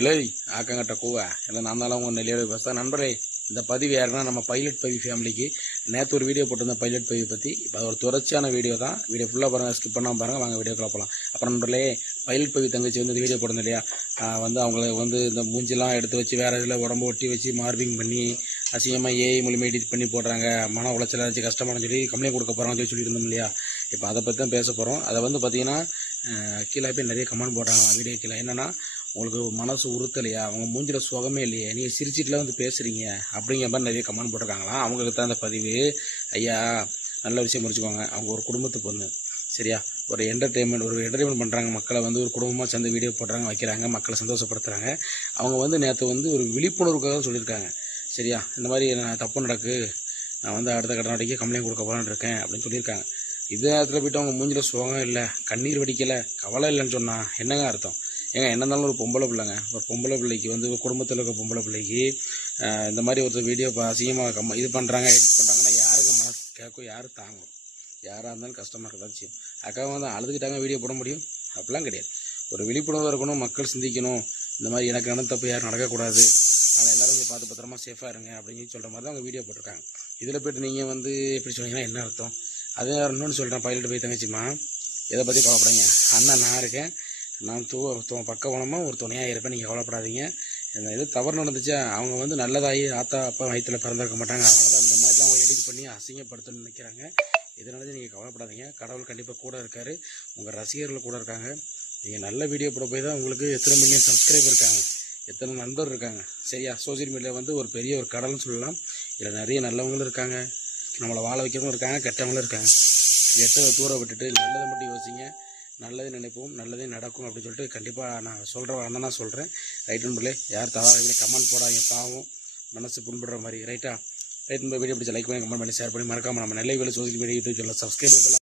இல்லை ஆக்கங்கட்ட கூவா. இல்லை நான் தான் உங்கள் நிலையோட பேசுகிறேன் நண்பரே இந்த பதிவு யாருன்னா நம்ம பைலட் பதிவு ஃபேமிலிக்கு நேற்று ஒரு வீடியோ போட்டிருந்தேன் பைலட் பதிவு பற்றி இப்போ அது ஒரு தொடர்ச்சியான வீடியோ தான். வீடியோ ஃபுல்லாக பாருங்கள் ஸ்கிப் பண்ணாமல் பாருங்கள் வாங்க வீடியோ போகலாம் அப்புறம் நண்பர்களே பைலட் பதிவு தங்கச்சி வந்து வீடியோ போட்டிருந்தேன் இல்லையா? வந்து அவங்கள வந்து இந்த மூஞ்சிலாம் எடுத்து வச்சு வேறு இதில் உடம்பு ஒட்டி வச்சு மார்பிங் பண்ணி அசிங்கமாக ஏஐ மூலியமாக எடிட் பண்ணி போடுறாங்க. மன உளைச்சலாக இருந்துச்சு கஷ்டமான சொல்லி கம்ப்ளைண்ட் கொடுக்க போகிறாங்க சொல்லி சொல்லியிருந்தோம் இல்லையா? இப்போ அதை பற்றி தான் பேச போகிறோம் அதை வந்து பார்த்தீங்கன்னா கீழே போய் நிறைய கமெண்ட் போடுறாங்க வீடியோ கீழே. என்னென்னா உங்களுக்கு மனசு உறுத்தலையா? அவங்க மூஞ்சில் சுகமே இல்லையே. நீங்கள் சிரிச்சிட்டுலாம் வந்து பேசுகிறீங்க அப்படிங்கிற மாதிரி நிறைய கமெண்ட் போட்டிருக்காங்களாம் அவங்களுக்கு தான் அந்த பதிவு. ஐயா நல்ல விஷயம் முடிச்சுக்கோங்க. அவங்க ஒரு குடும்பத்து பொண்ணு. சரியா? ஒரு என்டர்டெயின்மெண்ட் ஒரு என்டர்டெயின்மெண்ட் பண்ணுறாங்க மக்களை வந்து ஒரு குடும்பமாக சேர்ந்து வீடியோ போடுறாங்க வைக்கிறாங்க. மக்களை சந்தோஷப்படுத்துகிறாங்க அவங்க வந்து நேற்று வந்து ஒரு விழிப்புணர்வுக்காக சொல்லியிருக்காங்க. சரியா? இந்த மாதிரி நான் தப்பு நடக்கு. நான் வந்து அடுத்த கட்ட நடக்க கம்ப்ளைண்ட் கொடுக்க போலான்னு இருக்கேன் அப்படின்னு சொல்லியிருக்காங்க. இதே நேரத்தில் போயிட்டு அவங்க மூஞ்சில் சுகம் இல்லை கண்ணீர் வடிக்கலை கவலை இல்லைன்னு சொன்னால் என்னங்க அர்த்தம்? ஏங்க என்ன இருந்தாலும் ஒரு பொம்பளை பிள்ளைங்க. ஒரு பொம்பளை பிள்ளைக்கு வந்து குடும்பத்தில் இருக்க பொம்பளை பிள்ளைக்கு இந்த மாதிரி ஒருத்தர் வீடியோ அசிங்கமாக கம்ம இது பண்ணுறாங்க எடிட் பண்ணுறாங்கன்னா யாருக்கு மனசு கேட்கும் யார் தாங்கும். யாராக இருந்தாலும் கஷ்டமாக இருக்க தான் செய்யும். அக்கா வந்து அழுதுகிட்டாங்க வீடியோ போட முடியும்? அப்படிலாம் கிடையாது. ஒரு விழிப்புணர்வு இருக்கணும் மக்கள் சிந்திக்கணும். இந்த மாதிரி எனக்கு நடந்த தப்பு யாரும் நடக்கக்கூடாது. அதனால் எல்லோரும் இங்கே பார்த்து பத்திரமா சேஃபாக இருங்க அப்படின்னு சொல்லி சொல்கிற மாதிரி தான் அவங்க வீடியோ போட்டிருக்காங்க. இதில் போய்ட்டு நீங்கள் வந்து எப்படி சொன்னீங்கன்னா என்ன அர்த்தம்? அதே இன்னொன்று சொல்கிறேன் பைலட் போய் தங்கச்சிம்மா. இதை பற்றி கவலைப்படாதீங்க. அண்ணன் நான் இருக்கேன். நான் தூ துவ பக்கவனமாக ஒரு துணையாக இருப்பேன் நீங்கள் கவலைப்படாதீங்க. இந்த இது தவறு நடந்துச்சா? அவங்க வந்து நல்லதாகி ஆத்தா அப்பா வயிற்றில் பிறந்திருக்க மாட்டாங்க. அதனால தான் இந்த மாதிரிலாம் அவங்க எடிட் பண்ணி அசிங்கப்படுத்தணும்னு நினைக்கிறாங்க. இதனால நீங்கள் கவலைப்படாதீங்க. கடவுள் கண்டிப்பாக கூட இருக்கார். உங்கள் ரசிகர்கள் கூட இருக்காங்க. நீங்கள் நல்ல வீடியோ போட போய் தான் உங்களுக்கு எத்தனை மில்லியன் சப்ஸ்கிரைபர் இருக்காங்க. எத்தனை நண்பர் இருக்காங்க. சரியா? சோசியல் மீடியா வந்து ஒரு பெரிய ஒரு கடல்னு சொல்லலாம். இதில் நிறைய நல்லவங்களும் இருக்காங்க. நம்மளை வாழ வைக்கிறவங்களும் இருக்காங்க. கெட்டவங்களும் இருக்காங்க. கெட்டதை தூர விட்டுட்டு நல்லதை மட்டும் யோசிங்க. நல்லது நினைப்போம் நல்லதே நடக்கும் அப்படின்னு சொல்லிட்டு கண்டிப்பாக நான் சொல்கிற அண்ணனா சொல்கிறேன் ரைட் நண்பர்களே யார் தவறாக கமெண்ட் போடாதீங்க பாவம். மனசு புண்படுற மாதிரி ரைட்டா ரைட் நண்பர் வீடியோ பிடிச்ச லைக் பண்ணி கமெண்ட் பண்ணி ஷேர் பண்ணி மறக்காம நம்ம நெல்லை வேலை social media YouTube channel subscribe பண்ணலாம்